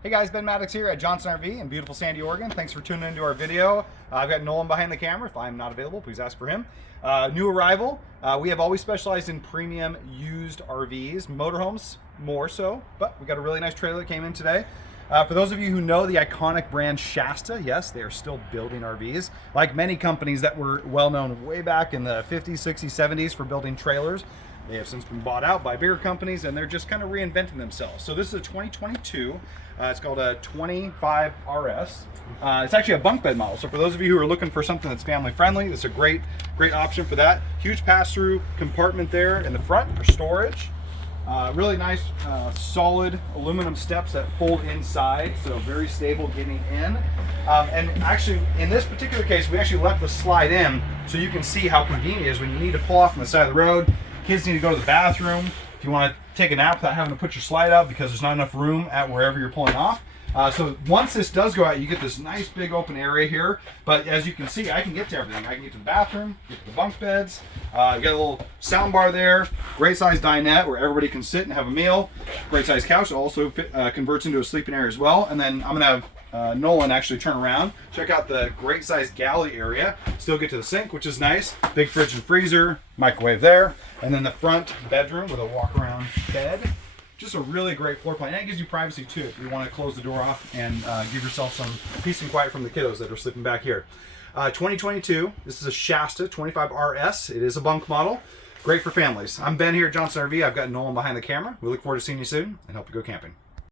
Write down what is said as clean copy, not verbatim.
Hey guys, Ben Maddox here at Johnson RV in beautiful Sandy, Oregon. Thanks for tuning into our video. I've got Nolan behind the camera. If I'm not available, please ask for him. New arrival. We have always specialized in premium used RVs, motorhomes more so, but we got a really nice trailer that came in today. For those of you who know the iconic brand Shasta, yes, they are still building RVs. Like many companies that were well known way back in the 50s, 60s, 70s for building trailers, they have since been bought out by bigger companies and they're just kind of reinventing themselves. So this is a 2022. It's called a 25 RS. It's actually a bunk bed model. So for those of you who are looking for something that's family friendly, it's a great option for that. Huge pass-through compartment there in the front for storage. Really nice solid aluminum steps that fold inside, so very stable getting in. And actually in this particular case, we actually let the slide in so you can see how convenient it is when you need to pull off on the side of the road. Kids need to go to the bathroom. If you want to take a nap without having to put your slide out because there's not enough room at wherever you're pulling off. So once this does go out, you get this nice big open area here. But as you can see, I can get to everything. I can get to the bathroom, get to the bunk beds. You got a little sound bar there. Great size dinette where everybody can sit and have a meal. Great size couch. It also converts into a sleeping area as well. And then I'm going to have Nolan actually turn around, check out the great size galley area, still get to the sink, which is nice, big fridge and freezer, microwave there, and then the front bedroom with a walk around bed. Just a really great floor plan, and it gives you privacy too if you want to close the door off and give yourself some peace and quiet from the kiddos that are sleeping back here. 2022, this is a Shasta 25 RS. It is a bunk model, great for families. I'm Ben here at Johnson RV. I've got Nolan behind the camera. We look forward to seeing you soon and help you go camping.